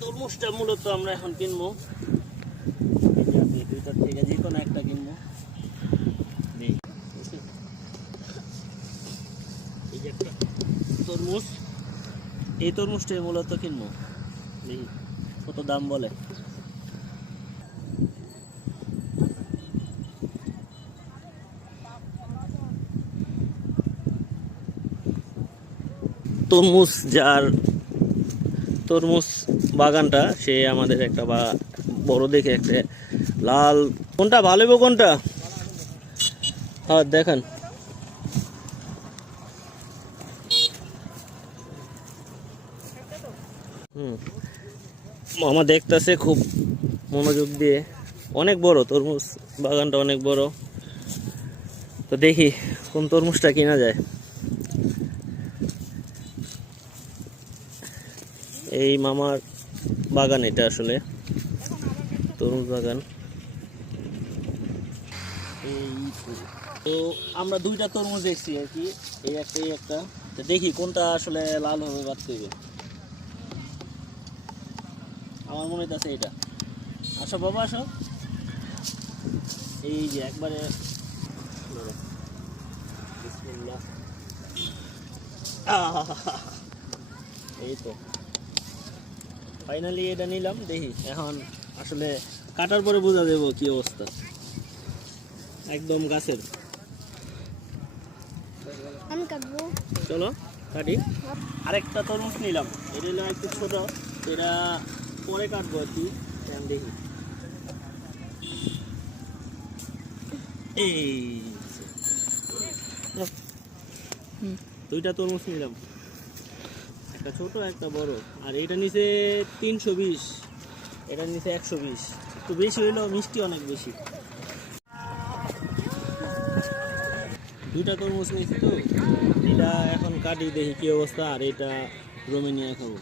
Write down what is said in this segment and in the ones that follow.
তরমুজটা মূলত আমরা এখন কিনবো, দুইটার থেকে যে কোনো একটা কিনবো। এই যে একটা তরমুজ, এই তরমুজটাই মূলত কিনবো, দেখি কত দাম বলে। তরমুজ যার তরমুজ বাগানটা, সে আমাদের একটা বা বড় দেখে একটা লাল, কোনটা ভালো হইব কোনটা? হ্যাঁ দেখেন, মামা দেখতেছে খুব মনোযোগ দিয়ে। অনেক বড় তরমুজ বাগানটা, অনেক বড়। তো দেখি কোন তরমুজটা কিনা যায়। এই মামার বাগান এটা, আসলে তরমুজ বাগান। তো আমরা দুইটা তরমুজ দেখছি আর কি, এই একটা এই একটা। তো দেখি কোনটা আসলে লাল হবে বাদ করবে। আমার মনে হচ্ছে এটা। আসো বাবা আসো, এই যে একবারে বিসমিল্লাহ। এই তো ফাইনালি এটা নিলাম। দেখি এখন আসলে কাটার পরে বোঝা যাবো কি অবস্থা। একদম গাছের। আমি কাটবো, চলো কাটি। আরেকটা তরমুজ নিলাম, এটা হলো একটু ছোট, এটা পরে কাটবো আর কি। দেখি এই দুইটা তরমুজ নিলাম, একটা ছোট একটা বড়। আর এটা নিচে 320, এটা নিচে 120। একটু বেশি হইলেও মিষ্টি অনেক বেশি। দুইটা তরমুজ নিয়েছি তো, এটা এখন কাটি দেখি কি অবস্থা। আর এটা রুমে নিয়ে খাবো,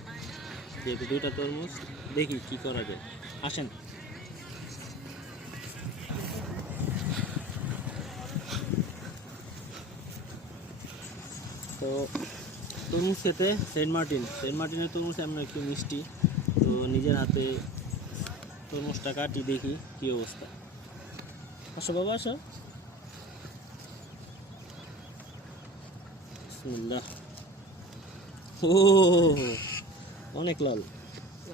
যেহেতু দুইটা তরমুজ। দেখি কি করা যায়, আসেন। তো তরমুজ খেতে সেন্ট মার্টিনের তরমুজ আমরা একটু মিষ্টি। তো নিজের হাতে তরমুজটা কাটি, দেখি কি অবস্থা। আসো বাবা আসো, বিসমিল্লাহ। ও অনেক লাল।